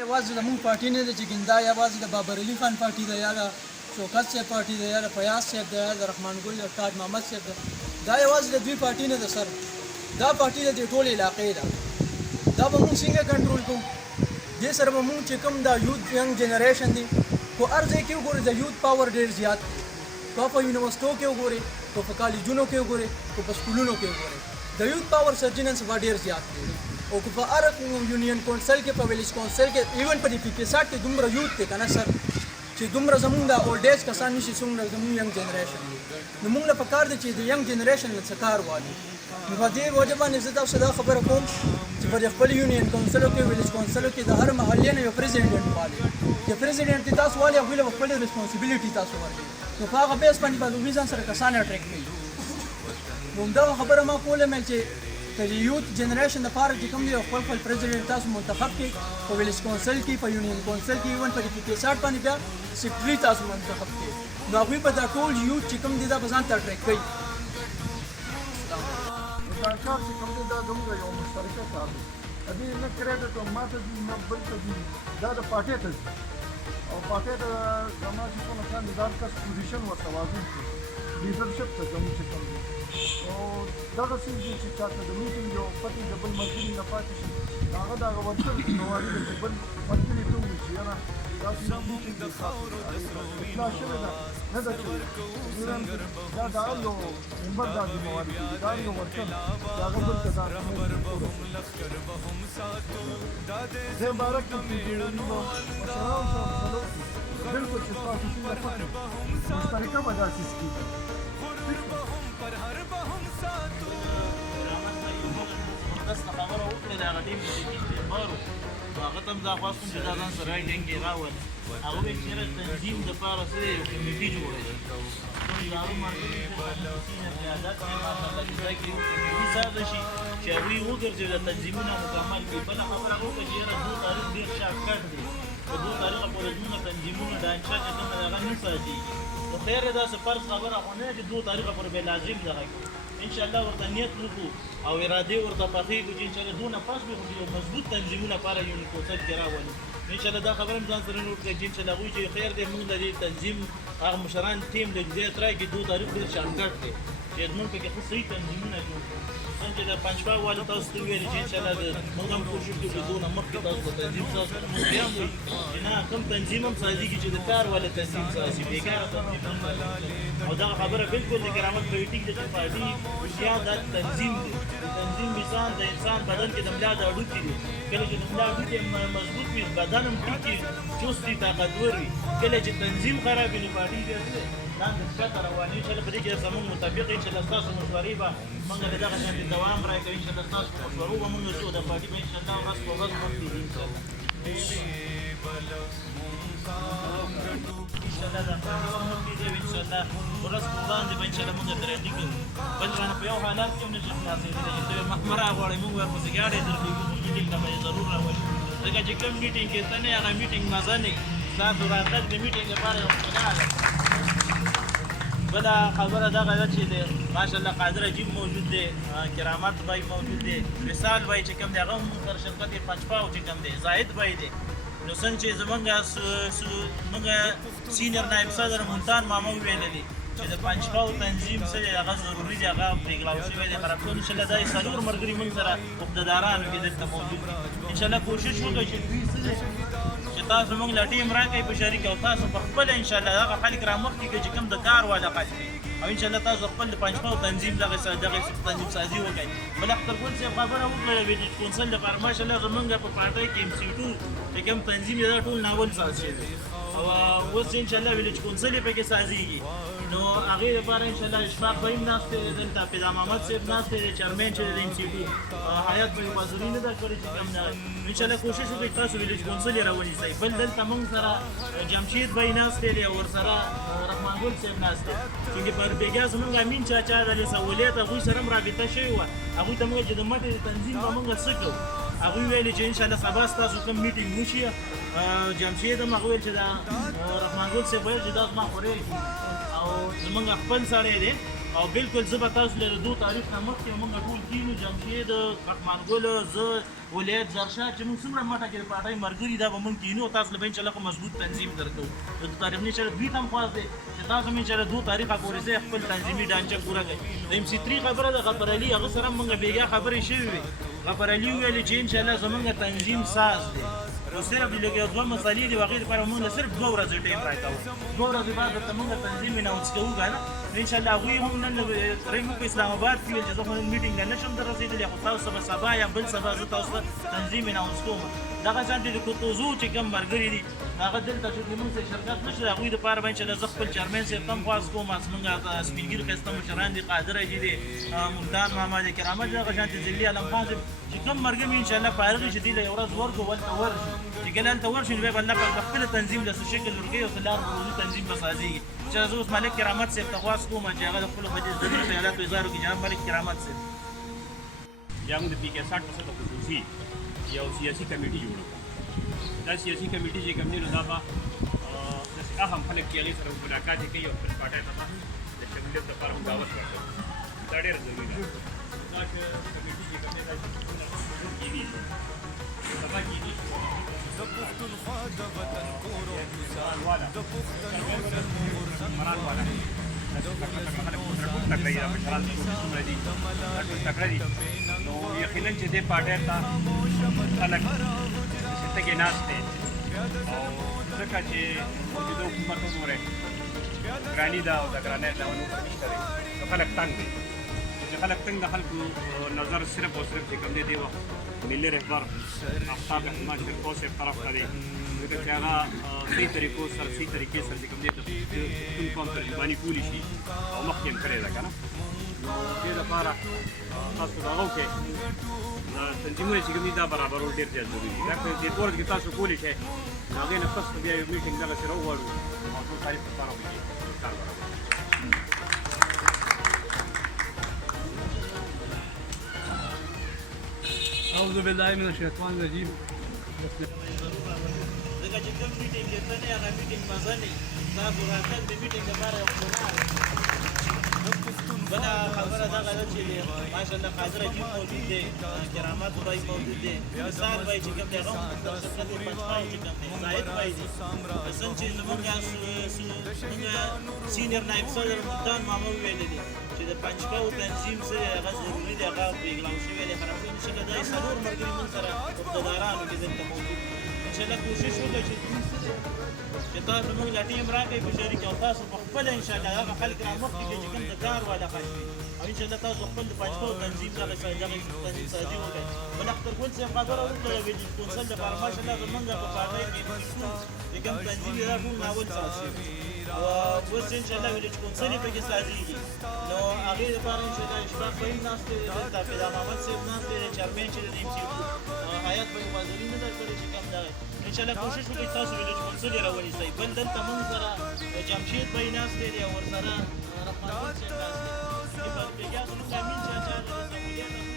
یوازې زموږ پارټي نه ده چې ګندا یوازې د بابر علي خان پارټي ده یا د شوکت صاحب پارټي ده یا د فیاض صاحب ده یا د رحمان ګل یا تاج محمد صاحب ده. دا یوازې د دوی پارټي نه ده سر، دا پارټي د دې ټولې علاقې ده. دا به موږ څنګه کنټرول کوو؟ دې سره به موږ چې کوم دا یوت ینګ جنریشن دي خو هر ځای کې وګورئ د یوت پاور ډېر زیات دی. که په یونیورسټو کې وګورئ، که په کالجونو کې وګورئ، که په سکولونو کې وګورئ، د یوت پاور سرجن سبا ډېر زیات دی. او که په هر یونین کونسل کې، په ویلیج کونسل کې، ایون په دې پی پی ساټ کې دومره یوت دی که نه سر چې دومره زمونږ د اولډ ایج کسان نشي څومره زمونږ ینګ جنریشن دی. نو موږ له پکار دی چې د ینګ جنریشن له څه کار واخلو. نو په دې وجه باندې زه تاسو دا خبره کوم چې په خپل یونین کونسلو کې، ویلیج کونسلو کې د هر محلې نه یو پریزیډنټ والي، چې پریزیډنټ دی تاسو والي هغوی له خپل ریسپانسیبلیټي تاسو ورکړئ. نو په هغه بیس باندې به دوی ځان سره کسان اټریکټ کوي. نو همدغه خبره ما کوله مې چې د یوت جنریشن لپاره چې کوم دی خپل خپل پریزیډنټ تاسو منتخب کړئ، په ویلیج کونسل کې، په یونین کونسل کې، ایون په پی پی ساټ باندې بیا سیکرټري تاسو منتخب کړئ. نو هغوی به دا ټول یوت چې کوم دی دا به ځان ته اټریکټ کوي. دا کار چې کوم دی دا زموږ یو مشترکه کار دی. دې نه کریډټ او ما ته ځي نه بل ته ځي، دا د پارټۍ ته ځي او پارټۍ ته زما چې کومه کاندیدار کس پوزیشن ورته واضح کړي، لیډرشپ ته زموږ چې کوم دی. او دغه څیز دی چې چاته د میټینګ یو پټې د بل ملګري نه پاتې شي، هغه د هغه ورکړل ذمهواري ده چې بل ملګري ته ووایي چې یاره داسې میټینګ دی اطلاع شوې ده نه ده چې دا د هر یو ممبر دا ذمهواري کېږي، دا هر یو ورکړل چې هغه بل ته دا دې باره کې چې مشرانو سره مسله وکړو بلکل چې ستاسو څنګه فکر مشترکه به داسې کېږي. داسې خبره وکړه د هغه ټیم چې بارو نو هغه ته هم دا خواست کوم چې دا ځان سره ټینګ یې راولي. هغه وایي چې یاره تنظیم دپاره څه دی یو کمیټي جوړه شي. کوم د هغو ملګري سینر قیادت دی ماشاءالله چې ځای کې یو کمیټي سازه شي چې هغوی وګرځي د تنظیمونه مکمل کړي. بله خبره وکړه چې یاره دو تاریخ ډېر شارټکټ دی، په دو تاریخه پورې دومره تنظیمونه ډانچه چې کومه د هغه نه سازېږي. نو خیر دی داسې فرض خبره خو نه چې دو تاریخه پورې به لازم دغه کړي. انشاءالله ورته نیت وکړو او ارادې ورته پخې کړو چې انشاءالله دونه پس به یو مضبوط تنظیمونه لپاره یونین کونسل کې راولو. انشاءالله دا خبره هم ځان سره نوټ کړئ چې انشاءالله هغوی چې خیر دی موږ د دې تنظیم هغه مشران ټیم د جدیت راکړي. دو تاریخ ډېر شارټکټ دی چې موږ پکې ښه صحیح تنظیمونه جوړ کړو. څنګه چې د پنجپاک والو تاسو ته وویلې چې انشاءالله موږ هم کوشش کوو چې دونه مخکې تاسو ته تنظیم سازو. موږ بیا هم وایي چې نه کوم تنظیم هم سازېږي چې د کار والا تنظیم سازي، بېکاره تنظیم هم او دغه خبره بالکل د کرامت پولیټیک د چې پارټي یا دا تنظیم دی. د تنظیم مثال د انسان بدن کې د ملا د هډوکي دی. کله چې د ملا هډوکي مضبوط وي بدن هم ټیټ وي، چست وي، طاقتور وي. کله چې تنظیم خراب وي نو پارټي بیا لاندې ښکته رواني. انشاءالله په دې کې زموږ مطابق انشاءالله ستاسو مشورې به موږ له دغه شانتې دوام راکوي. انشاءالله ستاسو په مشورو به موږ څو د پارټي به انشاءالله غص په غص مخکې ځي انشاءالله. انشاءالله دا پارټي به مخکې ځي انشاءالله ورځ په وړاندې به انشاءالله موږ درېږي کوو. بل رانه په یو حالات کې هم نشي خلاصېدلی چې ته مخمه راغواړئ موږ ورپسې ګاډی درکوي. میټینګ ته به یې ضرور راولي ځکه چې کوم میټینګ کې ته نه هغه میټینګ مزه نه وي. ستاسو راتګ د میټینګ لپاره یو ښکلا ده. بله خبره دغه ده چې ماشاءالله قادر عجیب موجود دی، کرامت بای موجود دی، وصال بای چې کوم دی هغه هم سره شرکت پنجپاو چې کوم دی، زاهد بای دی. نو څنګه چې زمونږ سینیر نایب صدر ملتان ماما وویلی دی چې د پنجپاو تنظیم څه دی هغه ضروري دی، هغه پرېږلاو شوی دی خرابتون. انشاءالله دا یې څلور ملګري موږ سره عهدهدارانو کې دلته موجود دي. انشاءالله کوشش وکړئ چې دوی څه دی چې تاسو موږ له ټیم راکړئ په شریک او تاسو په خپله انشاءالله هغه خلک رامخکې کړئ چې کوم د کار والا خلک دي او انشاءالله تاسو خپل د پنجپاو تنظیم دغه تنظیم سازي وکړئ. بل اخترګل صاحب خبره وکړه د ویلیج کونسل لپاره ماشاءالله زموږ په پارټۍ کې MC2 چې کوم تنظیم دی دا ټول ناول ساز شوی دی او اوس انشاءالله ویلیج کونسل یې پکې سازېږي. نو هغې لپاره انشاءالله اشفاق به هم ناست دی، دلته فدا محمد صاحب ناست دی، چیرمین چې دی د MC2 حیات به یې حاضري نه ده کړې چې کوم انشاءالله کوشش وکړئ تاسو ویلیج کونسل یې راونیسئ. بل دلته موږ سره جمشید بی ناست دی او ورسره رحمان ګل صاحب ناست دی. چونکې په بیګا زموږ امین چاچا د سهولیت هغوی سره هم رابطه شوې وه. هغوی ته موږ چې د مټې د تنظیم به موږ څه کوو، هغوی ویلې چې انشاءالله سبا ستاسو کوم میټینګ وشي. جمشید هم هغه ویل چې دا رحمان ګل صاحب ویل چې دا زما خوریږي او زموږ خپل سړی دی او بالکل زه به تاسو له دو تاریخ نه مخکې موږ ټول کینو جمشید رحمان ګل زه ولید زرشاه چې موږ څومره مټه کې د پارټۍ ملګري دا به موږ کینو تاسو له به انشاءالله خو مضبوط تنظیم درکوو د دو تاریخ نه انشاءالله دوی ته هم خواست دی چې تاسو هم انشاءالله دو تاریخه پورې ځای خپل تنظیمي ډانچه پوره کړئ د MC3 خبره د غفر علي هغه سره موږ بېګا خبرې شوې وې غفر علي وویلې چې انشاءالله زموږ تنظیم ساز دی نو صرف لږ دوه مسالې دي هغې لپاره موږ له صرف 2 ورځې ټایم راکوو 2 ورځې بعد درته موږ تنظیم اناونس کوو که نه انشاءالله هغوی هم نن رنګ په اسلام آباد کې ویل چې زه خو نن میټینګ ته نشم در رسېدلی خو تاسو به سبا یا بل سبا زه تاسو ته تنظیم اناونس کوم دغه شانتې د کوتوزو چې کوم ملګري دي هغه دلته چې زموږ سره شرکت نشته د هغوی دپاره به انشاءالله زه خپل چیرمین صاحب ته هم خواست کوم زموږ سپین ږیرو ښایسته مشران دي قادر حاجي دي ملتان محمد کرامت دغه شانتې ضلعي علم خان صاحب چې کوم مرګه مې انشاءالله فارغ شي دوی له یو ورځ ورکړو ولته ورشي چې کله هلته ورشي نو بیا به الله پاک په خپله تنظیم له څه شکل ورکوي او څه لار ورولي تنظیم به سازېږي چې زه اوس ملک کرامت صاحب ته خواست کوم چې هغه د خپلو ضمني خیالاتو اظهار وکړي جناب ملک کرامت صاحب یا موږ د PK 60% خصوصي یو سیاسي کمیټي جوړه کړه دا سیاسي کمیټي چې کوم دی نو دا به داسې اهم خلک چې هغې سره ملاقات یې کوي او خپل پارټۍ ته د شمولیت لپاره هم دعوت ورکوي دا ډېره ضروري ده دا چې کمیټي چې کوم دی دا کېږي سبا کېږي مرانواله مرانواله تکړه دي مشران څومره دي تکړه دي نو یقینا چې دې پارټۍ ته خلک ستګې ناست دي او ځکه چې موجوده حکومت وګورئ ګراني ده او د ګرانۍ دا نور نشته دی نو خلک تنګ دي چې خلک تنګ د خلکو نظر صرف او صرف چې کوم دی دی وخت ملي رهبر آفتاب احمد شرکو صاحب طرف ته دی ځکه چې هغه صحیح طریقو سره صحیح طریقې سره چې کوم دی ټول قوم ترجماني کولی شي او مخکې هم کړې ده که نه نو دې دپاره تاسو دغه وکړئ تنظیمونه چې کوم دي دا برابرول ډېر زیات ضروري دي دا په دې ورځ کې تاسو کولی شئ نو هغې نه پس بیا یو میټینګ دغسې راوغواړو او ټول تاریخ لپاره وکړي کار برابر أعوذ بالله من الشيطان الرجيم ځکه چې کوم میټینګ کې ته نه هغه میټینګ مزه نه تاسو راتګ د میټینګ لپاره یو بله خبره دغه ده چې ماشاءالله قادر حاجي موجود دی کرامت بای موجود دی مثال بای چې کوم دی هغه هم د شرکت پنجپاو چې کوم دی زاهد بای دی څنګه چې زموږ سینیر نایب صدر ملتان ماما وویلي دي چې د پنجپاو تنظیم سره هغه ضروري دی هغه پروګرام شوی دی خراب انشاءالله دا څلور ملګري موږ سره عهدهدارانو کې دلته موجود دي انشاءالله کوشش وکړئ چې تاسو موږ له ټیم راکړئ په شریک او تاسو په خپله انشاءالله هغه خلک رامخکې کړئ چې کوم د کار والا خلک وي او انشاءالله تاسو خپل د پنجپاو تنظیم دغه تنظیم سازي وکړئ بل اخترګل صاحب خبره وکړه د ویډیو کونسل لپاره ماشاءالله زموږ په پارټۍ کې چې کوم تنظیم دی دا ټول ناول ساز شوي او اوس انشاءالله ویډیو کونسل یې پکې سازېږي نو هغې لپاره انشاءالله اشفاق بهیم ناست دی دلته فدا محمد صاحب ناست دی چیرمین چې د MC حیات به حاضري نه درکړې چې کوم دغه انشاءالله کوشش وکړئ تاسو ویډیو کونسل یې راونیسئ بل دلته موږ سره جمشید بهی ناست دی او ورسره رحمان ګل صاحب ناست دی په بېګا زموږ امین چاچا د سمولیت